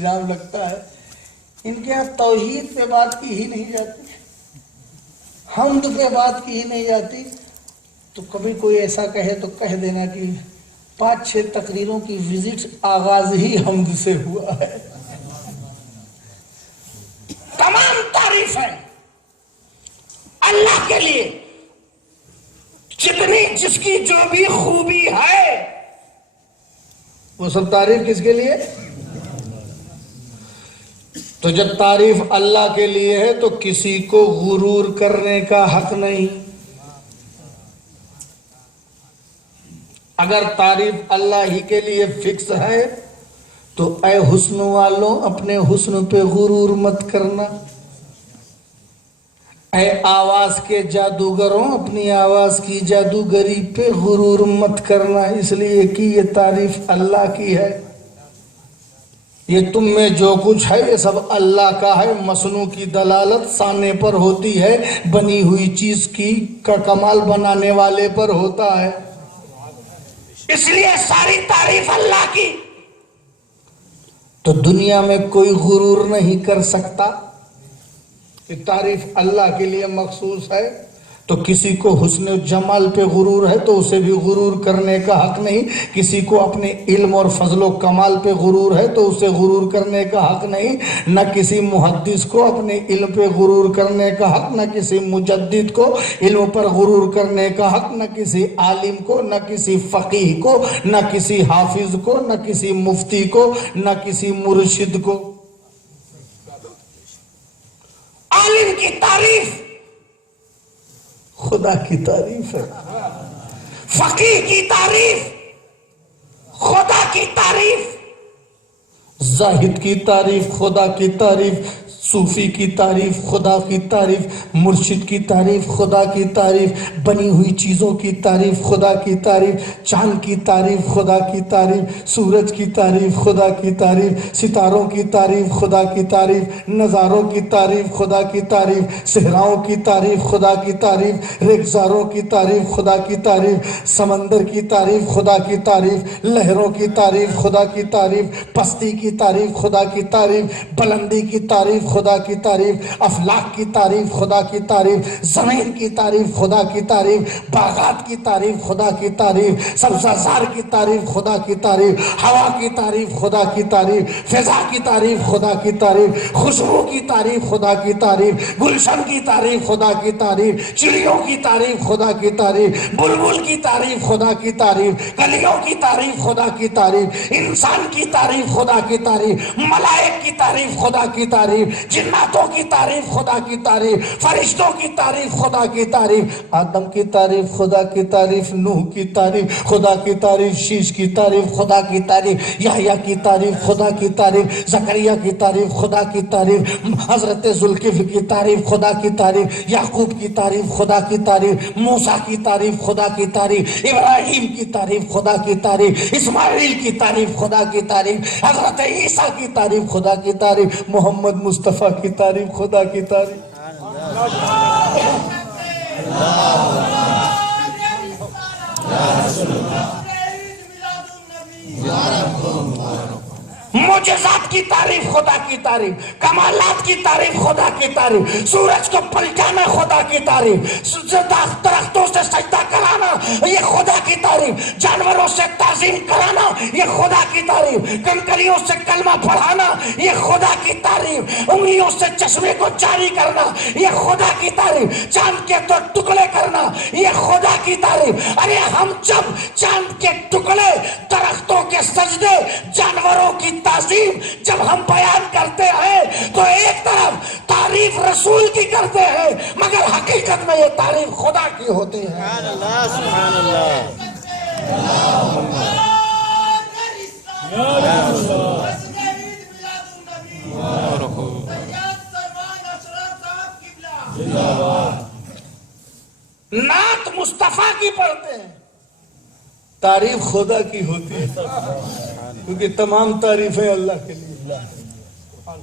لگتا ہے ان کے یہاں توحید پہ بات کی ہی نہیں جاتی، حمد پہ بات کی ہی نہیں جاتی. تو کبھی کوئی ایسا کہے تو کہہ دینا کہ 5-6 تقریروں کی وزٹ آغاز ہی حمد سے ہوا ہے. تمام تعریفیں اللہ کے لیے، جتنی جس کی جو بھی خوبی ہے وہ سب تعریف کس کے لیے؟ تو جب تعریف اللہ کے لیے ہے تو کسی کو غرور کرنے کا حق نہیں. اگر تعریف اللہ ہی کے لیے فکس ہے تو اے حسن والوں اپنے حسن پہ غرور مت کرنا. اے آواز کے جادوگروں اپنی آواز کی جادوگری پہ غرور مت کرنا، اس لیے کہ یہ تعریف اللہ کی ہے. یہ تم میں جو کچھ ہے یہ سب اللہ کا ہے. مصنوع کی دلالت سانے پر ہوتی ہے، بنی ہوئی چیز کی کا کمال بنانے والے پر ہوتا ہے. اس لیے ساری تعریف اللہ کی. تو دنیا میں کوئی غرور نہیں کر سکتا کہ تعریف اللہ کے لیے مخصوص ہے. تو کسی کو حسن و جمال پہ غرور ہے تو اسے بھی غرور کرنے کا حق نہیں. کسی کو اپنے علم اور فضل و کمال پہ غرور ہے تو اسے غرور کرنے کا حق نہیں. نہ کسی محدث کو اپنے علم پہ غرور کرنے کا حق، نہ کسی مجدد کو علم پر غرور کرنے کا حق، نہ کسی عالم کو، نہ کسی فقیہ کو، نہ کسی حافظ کو، نہ کسی مفتی کو، نہ کسی مرشد کو. عالم کی تعریف خدا کی تعریف ہے، فقیہ کی تعریف خدا کی تعریف، زاہد کی تعریف خدا کی تعریف، صوفی کی تعریف خدا کی تعریف، مرشد کی تعریف خدا کی تعریف، بنی ہوئی چیزوں کی تعریف خدا کی تعریف، چاند کی تعریف خدا کی تعریف، سورج کی تعریف خدا کی تعریف، ستاروں کی تعریف خدا کی تعریف، نظاروں کی تعریف خدا کی تعریف، صحراؤں کی تعریف خدا کی تعریف، ریگزاروں کی تعریف خدا کی تعریف، سمندر کی تعریف خدا کی تعریف، لہروں کی تعریف خدا کی تعریف، پستی کی تعریف خدا کی تعریف، بلندی کی تعریف خدا کی تعریف، افلاک کی تعریف خدا کی تعریف، زمین کی تعریف خدا کی تعریف، باغات کی تعریف خدا کی تعریف، سبزہ کی تعریف خدا کی تعریف، ہوا کی تعریف خدا کی تعریف، فضا کی تعریف خدا کی تعریف، خوشبو کی تعریف خدا کی تعریف، گلشن کی تعریف خدا کی تعریف، چڑیوں کی تعریف خدا کی تعریف، بلبل کی تعریف خدا کی تعریف، کلیوں کی تعریف خدا کی تعریف، انسان کی تعریف خدا کی تعریف، ملائک کی تعریف خدا کی تعریف، جناتوں کی تعریف خدا کی تعریف، فرشتوں کی تعریف خدا کی تعریف، آدم کی تعریف خدا کی تعریف، نوح کی تعریف خدا کی تعریف، شیش کی تعریف خدا کی تعریف، یحییٰ کی تعریف خدا کی تعریف، زکریا کی تعریف خدا کی تعریف، حضرت ذوالکفل کی تعریف خدا کی تعریف، یعقوب کی تعریف خدا کی تعریف، موسیٰ کی تعریف خدا کی تعریف، ابراہیم کی تعریف خدا کی تعریف، اسماعیل کی تعریف خدا کی تعریف، حضرت عیسیٰ کی تعریف خدا کی تعریف، محمد مصطفیٰ کی تعریف خدا کی تعریف. معجزات کی تعریف خدا کی تعریف، کمالات کی تعریف خدا کی تعریف، سورج کو پلٹانا خدا کی تعریف، درختوں سے سجدہ کرانا یہ خدا کی تعریف، جانوروں سے تعظیم کرانا یہ خدا کی تعریف، کنکریوں سے کلمہ پڑھانا یہ خدا کی تعریف، انگلیوں سے چشمے کو جاری کرنا یہ خدا کی تعریف، چاند کے تو ٹکڑے کرنا یہ خدا کی تعریف. ارے ہم جب چاند کے ٹکڑے، درختوں کے سجدے، جانوروں کی تعظیم جب ہم بیان کرتے ہیں تو ایک طرف تعریف رسول کی کرتے ہیں مگر حقیقت میں یہ تعریف خدا کی ہوتی ہے. سبحان اللہ سبحان اللہ. نعت مصطفیٰ کی پڑھتے ہیں، تعریف خدا کی ہوتی ہے کیونکہ تمام تعریفیں اللہ کے لیے،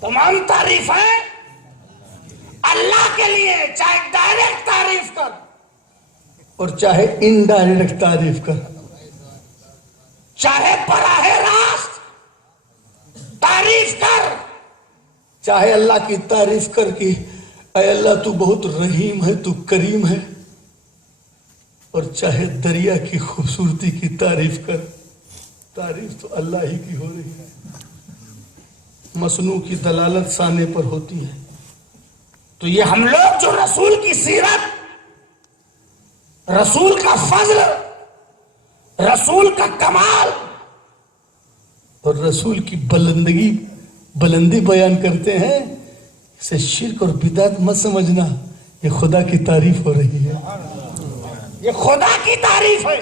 تمام تعریفیں اللہ کے لیے، چاہے ڈائریکٹ تعریف کر اور چاہے انڈائریکٹ تعریف کر، چاہے براہ راست تعریف تعریف کر، چاہے اللہ کی تعریف کر کہ اے اللہ تو بہت رحیم ہے، تو کریم ہے، اور چاہے دریا کی خوبصورتی کی تعریف کر، تعریف تو اللہ ہی کی ہو رہی ہے، مصنوع کی دلالت سانے پر ہوتی ہے۔ تو یہ ہم لوگ جو رسول کی سیرت، رسول کا فضل، رسول کا کمال اور رسول کی بلندی بیان کرتے ہیں، اسے شرک اور بدعت مت سمجھنا، یہ خدا کی تعریف ہو رہی ہے، یہ خدا کی تعریف ہے۔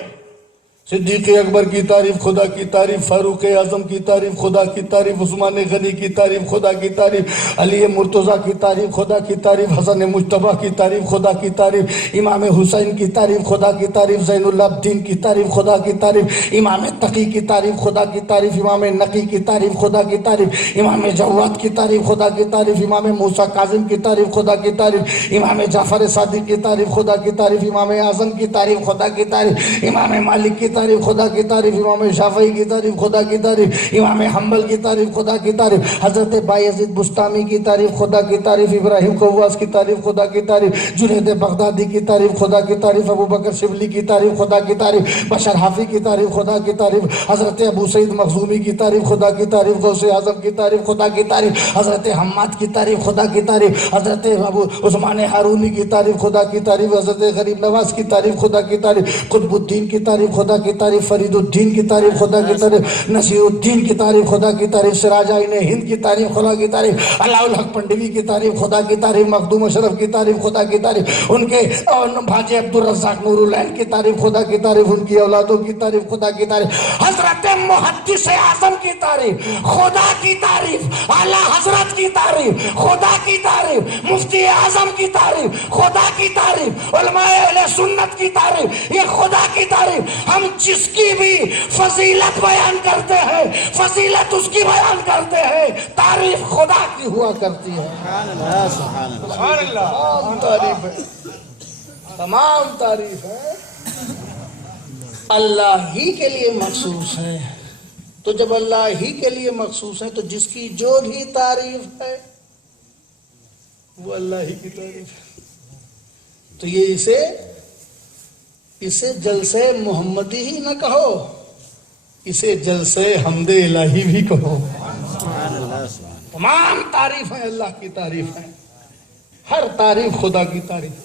صدیق اکبر کی تعریف خدا کی تعریف، فاروق اعظم کی تعریف خدا کی تعریف، عثمان غنی کی تعریف خدا کی تعریف، علی مرتضیٰ کی تعریف خدا کی تعریف، حسن مجتبیٰ کی تعریف خدا کی تعریف، امام حسین کی تعریف خدا کی تعریف، زین العابدین کی تعریف خدا کی تعریف، امام تقی کی تعریف خدا کی تعریف، امام نقی کی تعریف خدا کی تعریف، امام جواد کی تعریف خدا کی تعریف، امام موسیٰ کاظم کی تعریف خدا کی تعریف، امام جعفر صادق کی تعریف خدا کی تعریف، امام اعظم کی تعریف خدا کی تعریف، امام مالک کی تعریف خدا کی تعریف، امام شافعی کی تعریف خدا کی تعریف، امام حنبل کی تعریف خدا کی تعریف، حضرت بایزید بسطامی کی تعریف خدا کی تعریف، ابراہیم قواس کی تعریف خدا کی تعریف، جنید بغدادی کی تعریف خدا کی تعریف، ابو بکر شبلی کی تعریف خدا کی تعریف، بشر حافی کی تعریف خدا کی تعریف، حضرت ابو سعید مخزومی کی تعریف خدا کی تعریف، غوث اعظم کی تعریف خدا کی تعریف، حضرت حماد کی تعریف خدا کی تعریف، حضرت ابو عثمان ہارونی کی تعریف خدا کی تعریف، حضرت غریب نواز کی تعریف خدا کی تعریف، قطب الدین کی تعریف خدا کی تعریف، فرید الدین کی تعریف خدا کی تعریف، نصیر الدین کی تعریف خدا کی تعریف، سراج آئین ہند کی تعریف خدا کی تعریف، علاء الحق پنڈوی کی تعریف خدا کی تعریف، مخدوم اشرف کی تعریف خدا کی تعریف، ان کے بھاجے عبدالرزاق نور العین کی تعریف خدا کی تعریف، ان کی اولادوں کی تعریف خدا کی تعریف، حضرت محدث اعظم کی تعریف خدا کی تعریف، اعلیٰ حضرت کی تعریف خدا کی تعریف، مفتی اعظم کی تعریف خدا کی تعریف، علماء اہل سنت کی تعریف، یہ خدا کی تعریف۔ ہم جس کی بھی فضیلت بیان کرتے ہیں، فضیلت اس کی بیان کرتے ہیں، تعریف خدا کی ہوا کرتی ہے۔ سبحان اللہ، تمام تعریف ہے، تمام تعریف ہے اللہ ہی کے لیے مخصوص ہے۔ تو جب اللہ ہی کے لیے مخصوص ہے تو جس کی جو بھی تعریف ہے وہ اللہ ہی کی تعریف ہے۔ تو یہ اسے جلسے محمدی ہی نہ کہو، اسے جلسے حمد الہی بھی کہو۔ تمام تعریفیں اللہ کی تعریف ہیں، ہر تعریف خدا کی تعریف۔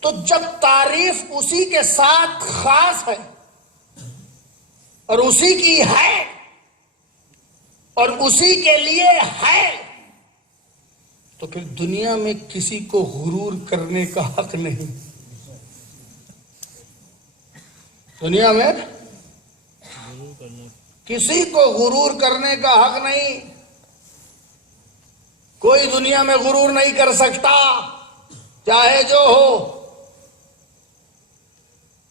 تو جب تعریف اسی کے ساتھ خاص ہے اور اسی کی ہے اور اسی کے لیے ہے، تو پھر دنیا میں کسی کو غرور کرنے کا حق نہیں۔ دنیا میں کسی کو غرور کرنے کا حق نہیں، کوئی دنیا میں غرور نہیں کر سکتا، چاہے جو ہو۔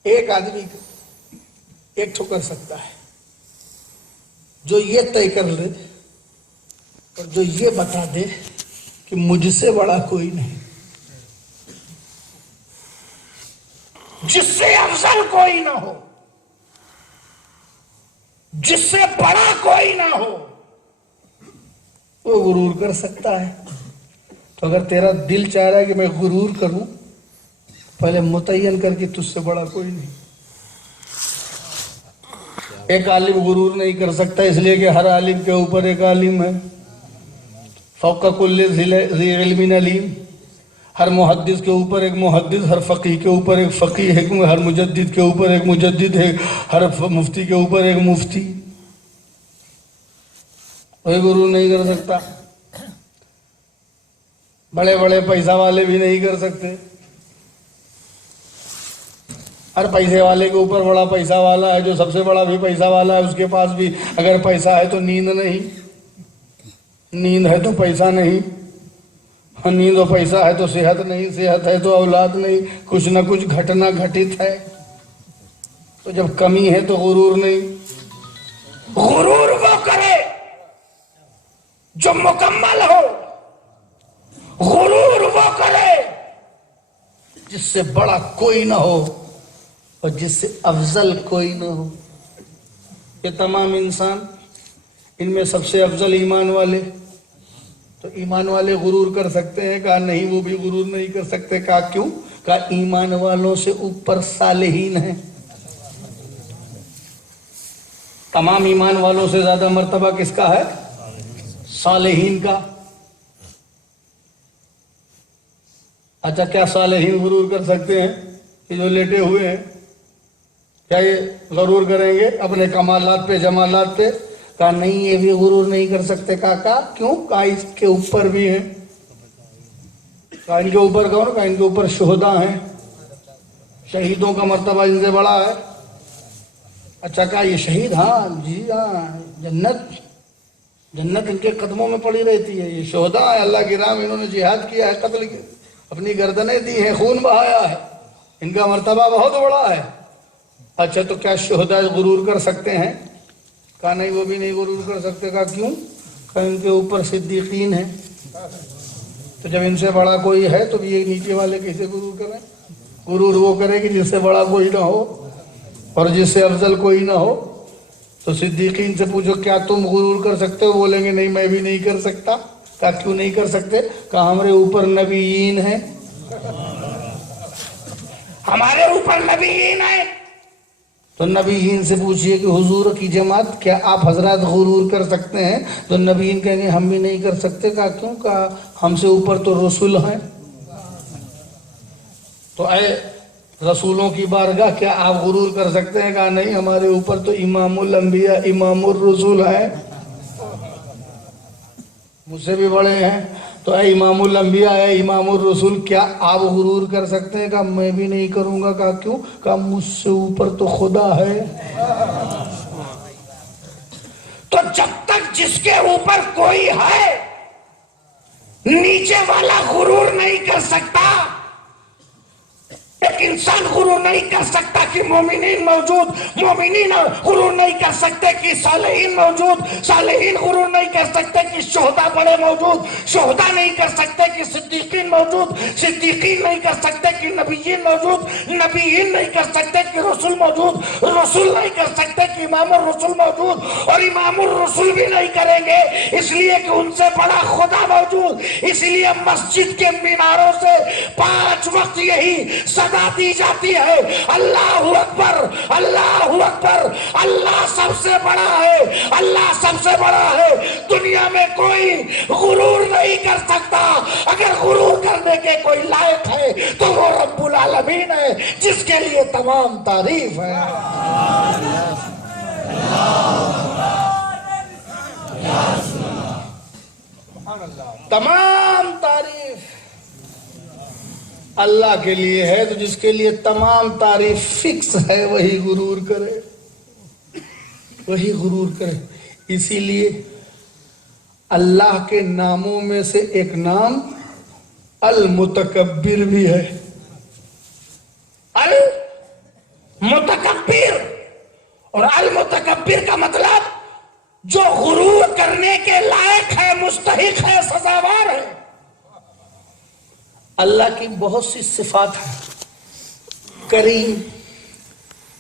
ایک آدمی ایک ٹھو کر سکتا ہے، جو یہ طے کر لے اور جو یہ بتا دے کہ مجھ سے بڑا کوئی نہیں، جس سے افضل کوئی نہ ہو، جس سے بڑا کوئی نہ ہو، وہ غرور کر سکتا ہے۔ تو اگر تیرا دل چاہ رہا ہے کہ میں غرور کروں، پہلے متعین کر کے تجھ سے بڑا کوئی نہیں۔ ایک عالم غرور نہیں کر سکتا، اس لیے کہ ہر عالم کے اوپر ایک عالم ہے، فوق کل ذی علم علیم۔ ہر محدث کے اوپر ایک محدث، ہر فقیہ کے اوپر ایک فقیہ ہے، ہر مجدد کے اوپر ایک مجدد ہے، ہر مفتی کے اوپر ایک مفتی۔ کوئی غرور نہیں کر سکتا، بڑے بڑے پیسہ والے بھی نہیں کر سکتے۔ ہر پیسے والے کے اوپر بڑا پیسہ والا ہے، جو سب سے بڑا بھی پیسہ والا ہے، اس کے پاس بھی اگر پیسہ ہے تو نیند نہیں، نیند ہے تو پیسہ نہیں، نیند و پیسہ ہے تو صحت نہیں، صحت ہے تو اولاد نہیں، کچھ نہ کچھ گھٹنا گھٹت ہے۔ تو جب کمی ہے تو غرور نہیں۔ غرور وہ کرے جو مکمل ہو، غرور وہ کرے جس سے بڑا کوئی نہ ہو اور جس سے افضل کوئی نہ ہو۔ یہ تمام انسان ان میں سب سے افضل ایمان والے. تو ایمان والے غرور کر سکتے ہیں؟ کہا نہیں، وہ بھی غرور نہیں کر سکتے. کہا کیوں؟ کہا ایمان والوں سے اوپر صالحین ہیں. تمام ایمان والوں سے زیادہ مرتبہ کس کا ہے؟ صالحین کا. اچھا، کیا صالحین غرور کر سکتے ہیں کہ جو لیٹے ہوئے ہیں؟ کیا یہ غرور کریں گے اپنے کمالات پہ، جمالات پہ؟ کہا نہیں، یہ بھی غرور نہیں کر سکتے. کہا کیوں؟ کہا اس کے اوپر بھی ہیں. کہا ان کے اوپر کون؟ کہا ان کے اوپر شہداء ہیں، شہیدوں کا مرتبہ ان سے بڑا ہے. اچھا، کہا یہ شہید؟ ہاں جی ہاں، جنت ان کے قدموں میں پڑی رہتی ہے. یہ شہداء ہیں، اللہ کی راہ میں انہوں نے جہاد کیا ہے، قتل کیا، اپنی گردنیں دی ہیں، خون بہایا ہے، ان کا مرتبہ بہت بڑا ہے. اچھا، تو کیا شہداء غرور کر سکتے ہیں؟ کہا نہیں، وہ بھی نہیں غرور کر سکتے. کہا کیوں؟ کہا ان کے اوپر صدیقین ہیں. تو جب ان سے بڑا کوئی ہے تو یہ نیچے والے کیسے غرور کریں؟ غرور وہ کرے کہ جس سے بڑا کوئی نہ ہو اور جس سے افضل کوئی نہ ہو. تو صدیقین سے پوچھو کیا تم غرور کر سکتے ہو؟ بولیں گے نہیں، میں بھی نہیں کر سکتا. کہا کیوں نہیں کر سکتے؟ کہا ہمارے اوپر نبیین ہیں. ہمارے اوپر نبیین ہیں. تو نبیین سے پوچھئے کہ حضور کی جماعت کیا آپ حضرات غرور کر سکتے ہیں؟ تو نبیین کہیں گے ہم بھی نہیں کر سکتے. کہا کیوں؟ کہا ہم سے اوپر تو رسول ہیں. تو اے رسولوں کی بارگاہ کیا آپ غرور کر سکتے ہیں؟ کہا نہیں، ہمارے اوپر تو امام الانبیاء امام الرسول ہیں، مجھ سے بھی بڑے ہیں. تو اے امام الانبیاء اے امام الرسول کیا آپ غرور کر سکتے ہیں؟ کہا میں بھی نہیں کروں گا. کہا کیوں؟ کہا مجھ سے اوپر تو خدا ہے. تو جب تک جس کے اوپر کوئی ہے نیچے والا غرور نہیں کر سکتا. ایک انسان غرور نہیں کر سکتا کہ مومنین موجود، مومنین غرور نہیں کر سکتے کہ صالحین موجود، صالحین غرور نہیں کر سکتے کہ شہداء بڑے موجود، شہداء نہیں کر سکتے کہ صدیقین موجود، صدیقین نہیں کر سکتے کہ نبیین موجود، نبیین نہیں کر سکتے کہ رسول موجود، رسول نہیں کر سکتے کہ امام الرسول موجود، اور امام الرسول بھی نہیں کریں گے اس لیے کہ ان سے بڑا خدا موجود. اس لیے مسجد کے میناروں سے 5 وقت یہی صدا دی جاتی ہے، اللہ اکبر، اللہ اکبر، اللہ سب سے بڑا ہے، اللہ سب سے بڑا ہے. دنیا میں کوئی غرور نہیں کر سکتا. اگر غرور کرنے کے کوئی لائق ہے تو وہ رب العالمین ہے جس کے لیے تمام تعریف ہے. تمام تعریف اللہ کے لیے ہے. تو جس کے لیے تمام تعریف فکس ہے وہی غرور کرے، وہی غرور کرے. اسی لیے اللہ کے ناموں میں سے ایک نام المتکبر بھی ہے. المتکبر، اور المتکبر کا مطلب جو غرور کرنے کے لائق ہے، مستحق ہے، سزاوار ہے. اللہ کی بہت سی صفات ہیں، کریم،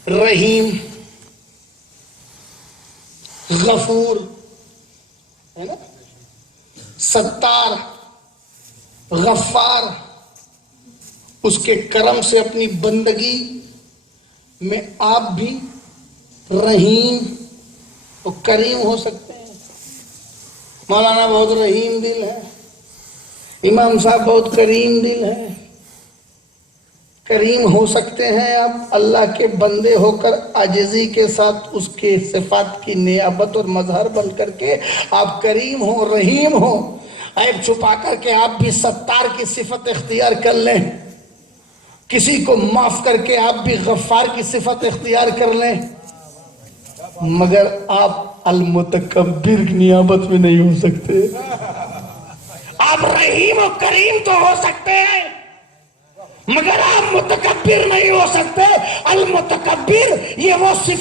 رحیم، غفور، ہے نا، ستار، غفار. اس کے کرم سے اپنی بندگی میں آپ بھی رحیم اور کریم ہو سکتے ہیں. مولانا بہت رحیم دل ہے، امام صاحب بہت کریم دل ہے. کریم ہو سکتے ہیں آپ اللہ کے بندے ہو کر عاجزی کے ساتھ اس کے صفات کی نیابت اور مظہر بن کر کے آپ کریم ہو، رحیم ہو. عیب چھپا کر کے آپ بھی ستار کی صفت اختیار کر لیں، کسی کو معاف کر کے آپ بھی غفار کی صفت اختیار کر لیں، مگر آپ المتکبر کی نیابت میں نہیں ہو سکتے. آپ رحیم و کریم تو ہو سکتے ہیں مگر آپ متکبر نہیں ہو سکتے. المتکبر یہ وہ صفت